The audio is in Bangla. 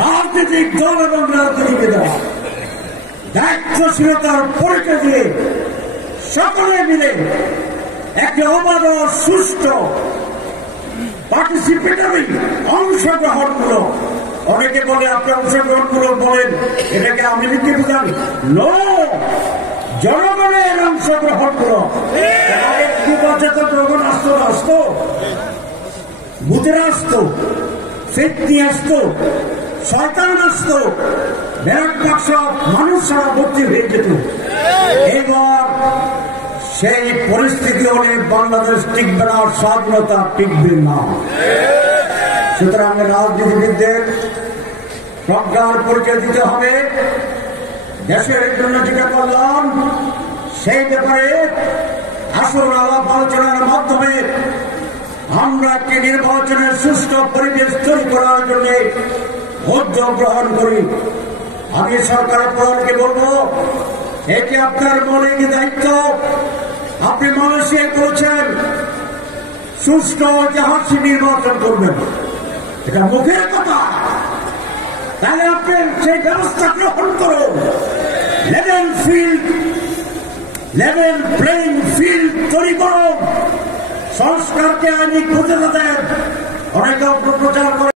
রাজনৈতিক দল এবং রাজনীতিবিদরা দায়িত্বশীলতার পরিচয় দিয়ে সকলে মিলে একটি অবাধ সুষ্ঠু পার্টিসিপেটরি অংশগ্রহণমূলক, অনেকে বলে আপনি অংশগ্রহণমূলক বলেন, এটাকে আমি লিখে বুঝান নো, জনগণের অংশগ্রহণমূলক। জনগণ আসতো বুথেরা আসতো, ফেতনি আসতো, শয়তান আসতো, ব্যালট বাক্স মানুষ সারা ভর্তি হয়ে যেত। এবার সেই পরিস্থিতি হলে বাংলাদেশ টিকবে না, স্বাধীনতা টিকবে না। সুতরাং রাজনীতিবিদদের প্রজ্ঞার পরিচয় দিতে হবে। দেশের জন্য যেটা করলাম সেই ব্যাপারে আসল আলাপ আলোচনার মাধ্যমে আমরা একটি নির্বাচনের সুষ্ঠু পরিবেশ তৈরি করার জন্য উদ্যোগ গ্রহণ করি। আমি সরকার প্রধানকে বলবো, এটি আপনার মৌলিক দায়িত্ব। আপনি মালয়েশিয়ায় করেছেন সুষ্ঠু জাহাজী নির্বাচন করবেন, এটা মুখের কথা, তাহলে আপনি সেই ব্যবস্থা গ্রহণ করুন। লেভেল প্লেইং ফিল্ড তৈরি করুন। সংস্কারকে আইনি খুঁজে দেন। অনেকে অপপ্রচার করে